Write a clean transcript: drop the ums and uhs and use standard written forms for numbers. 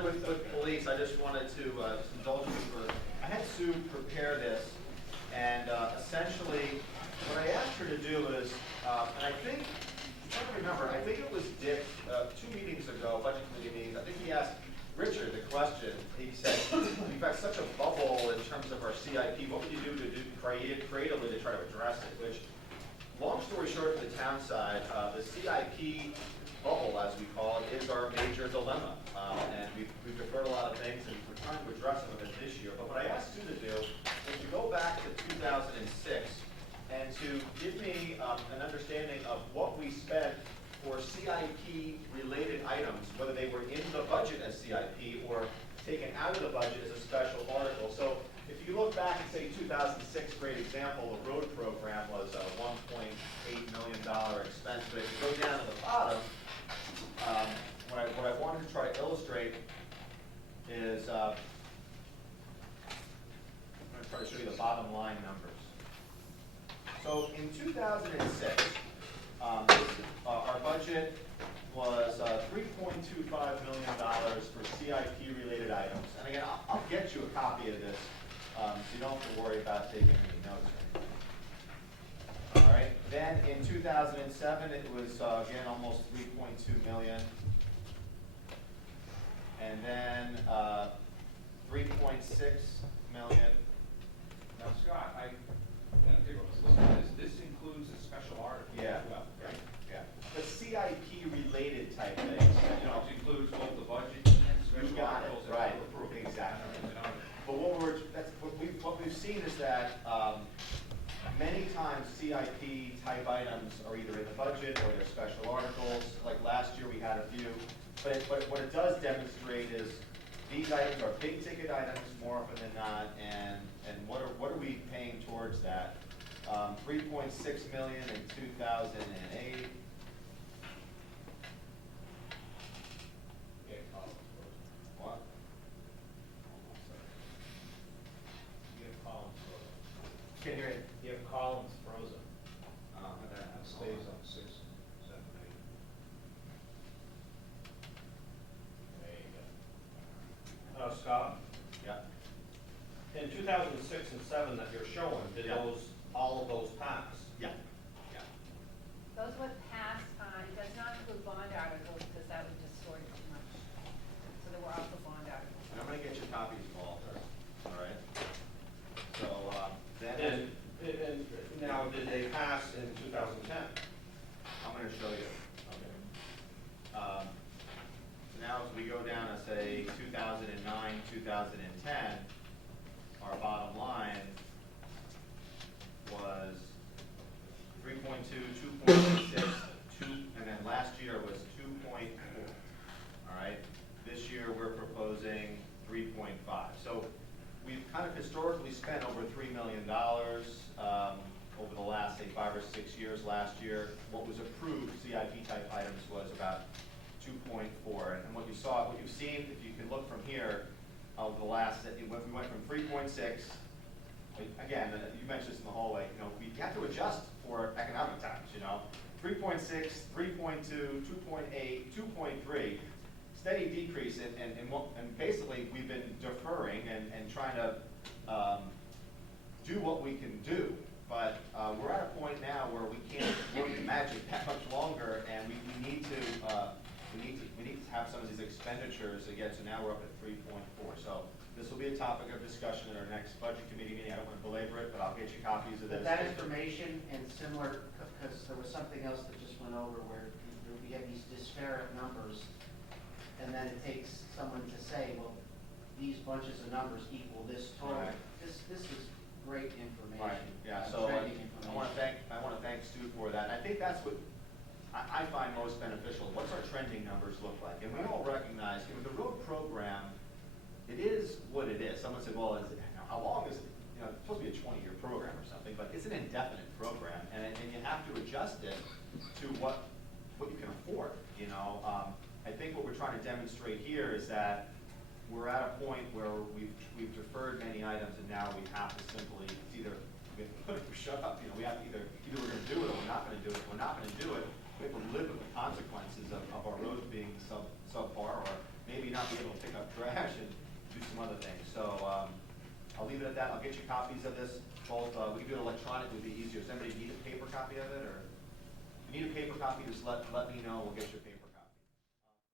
started with police, I just wanted to just indulge you for, I had Sue prepare this, and essentially, what I asked her to do is, and I think, I'm trying to remember, I think it was Dick, 2 meetings ago, budget committee meetings, I think he asked Richard the question. He said, we've got such a bubble in terms of our CIP, what would you do to do creatively to try to address it? Which, long story short, for the town side, the CIP bubble, as we call it, is our major dilemma. And we've deferred a lot of things, and we're trying to address some of it this year. But what I asked you to do is to go back to 2006 and to give me an understanding of what we spent for CIP-related items, whether they were in the budget as CIP or taken out of the budget as a special article. So if you look back and say 2006, great example, the road program was a $1.8 million expense. But if you go down to the bottom, what I wanted to try to illustrate is, I'm going to try to show you the bottom line numbers. So in 2006, our budget was $3.25 million for CIP-related items. And again, I'll get you a copy of this, so you don't have to worry about taking any notes or anything. All right. Then in 2007, it was again almost $3.2 million, and then $3.6 million. Now, Scott, I listen to this. This includes a special article. Yeah. As well, right? Yeah. The CIP-related type things. You know, it includes both the budget and special You got it. articles. Right. And approved. Exactly. And But what we've seen is that many times CIP type items are either in the budget or they're special articles. Like last year we had a few. But what it does demonstrate is these items are big ticket items more often than not, and what are we paying towards that? 3.6 million in 2008. What? You have columns frozen. Can you hear it? You have columns frozen. That Stays on 6, 7, 8. There you go. Scott, Yeah. in 2006 and 7 that you're showing, did Yeah. all of those pass? Yeah. Yeah. Those would pass, it does not include bond articles because that would distort it too much. So there were also bond articles. And I'm going to get you copies of all right? So then And now, did they pass in 2010? I'm going to show you. Okay. So now as we go down to say 2009, 2010, our bottom line was 3.2, 2.6, 2, and then last year was 2.4. All right. This year we're proposing 3.5. So we've kind of historically spent over $3 million over the last, say, 5 or 6 years. Last year, what was approved CIP type items was about 2.4. And what you've seen, if you can look from here, over the last, we went from 3.6. Again, you mentioned this in the hallway. You know, we have to adjust for economic times. You know, 3.6, 3.2, 2.8, 2.3. Steady decrease, and basically we've been deferring and trying to do what we can do, but we're at a point now where we can't work magic that much longer, and we need to have some of these expenditures again. So now we're up at 3.4. So this will be a topic of discussion at our next budget committee meeting. I don't want to belabor it, but I'll get you copies of this. But that information and similar, because there was something else that just went over where we have these disparate numbers. And then it takes someone to say, well, these bunches of numbers equal this total. Right. This is great information. Right. Yeah. So trending I want to thank Stu for that. And I think that's what I find most beneficial. What's our trending numbers look like? And we all recognize, you know, the road program, it is what it is. Someone said, well, how long is it? You know, it's supposed to be a 20-year program or something, but it's an indefinite program, and you have to adjust it to what you can afford. You know. I think what we're trying to demonstrate here is that we're at a point where we've deferred many items, and now we have to simply either we have to put it or shut up. You know, we have to either we're going to do it or we're not going to do it. If we're not going to do it, we have to live with the consequences of our roads being subpar, or maybe not be able to pick up that, I'll get you copies of this, both, we can do it electronic, would be easier. Does anybody need a paper copy of it, or? If you need a paper copy, just let me know, we'll get you a paper